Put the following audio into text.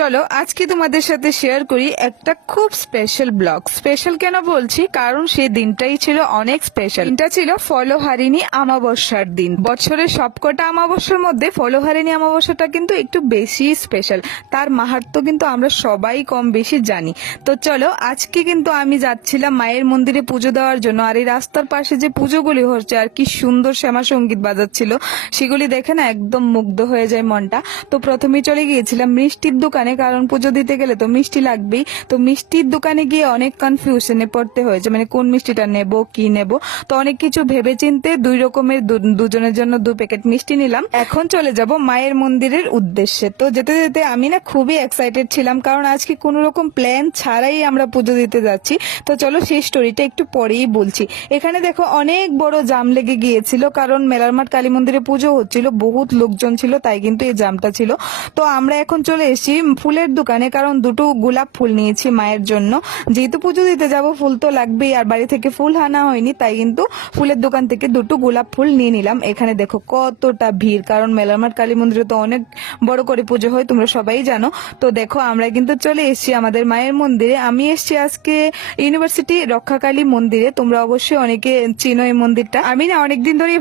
চলো আজকে তোমাদের সাথে শেয়ার করি একটা খুব স্পেশাল ব্লগ। স্পেশাল কেন বলছি, কারণ সেই দিনটাই ছিল অনেক স্পেশাল। দিনটা ছিল ফলহারিণী অমাবস্যার দিন। বছরের সবকটা অমাবস্যার মধ্যে ফলহারিণী অমাবস্যাটা কিন্তু একটু বেশি স্পেশাল। তার মাহাত্ম্য কিন্তু আমরা সবাই কম বেশি জানি। তো চলো আজকে কিন্তু আমি যাচ্ছিলাম মায়ের মন্দিরে পুজো দেওয়ার জন্য। আর এই রাস্তার পাশে যে পুজোগুলি হচ্ছে আর কি সুন্দর শ্যামা সঙ্গীত বাজাচ্ছিল, সেগুলি দেখে না একদম মুগ্ধ হয়ে যায় মনটা। তো প্রথমেই চলে গিয়েছিলাম মিষ্টির দোকানে, কারণ পুজো দিতে গেলে তো মিষ্টি লাগবেই। তো মিষ্টির দোকানে গিয়ে অনেক কনফিউশনে পড়তে হয়েছে, মানে কোন মিষ্টিটা নেব কি নেব। তো অনেক কিছু ভেবে চিনতে দুই রকমের দুজনের জন্য 2 প্যাকেট মিষ্টি নিলাম। এখন চলে যাব মায়ের মন্দিরের উদ্দেশ্যে। তো যেতে যেতে আমি না খুবই এক্সাইটেড ছিলাম, কারণ আজকে কোনো রকম প্ল্যান ছাড়াই আমরা পুজো দিতে যাচ্ছি। তো চলো সেই স্টোরিটা একটু পরেই বলছি। এখানে দেখো অনেক বড় জাম লেগে গিয়েছিল, কারণ মেলার মাঠ কালী মন্দিরে পুজো হচ্ছিল, বহুত লোকজন ছিল, তাই কিন্তু এই জামটা ছিল। তো আমরা এখন চলে এসেছি ফুলের দোকানে, কারণ 2টো গোলাপ ফুল নিয়েছি মায়ের জন্য। যেহেতু পুজো দিতে যাব ফুল তো লাগবেই, আর বাড়ি থেকে ফুল আনা হয়নি, তাই কিন্তু ফুলের দোকান থেকে 2টো গোলাপ ফুল নিয়ে নিলাম। এখানে দেখো কতটা ভিড়, কারণ মেলার মাঠ কালী মন্দিরে তো অনেক বড় করে পুজো হয়, তোমরা সবাই জানো। তো দেখো আমরা কিন্তু চলে এসেছি আমাদের মায়ের মন্দিরে। আমি এসেছি আজকে ইউনিভার্সিটি রক্ষাকালী মন্দিরে। তোমরা অবশ্যই অনেকে চিনো এই মন্দিরটা। আমি না অনেকদিন ধরেই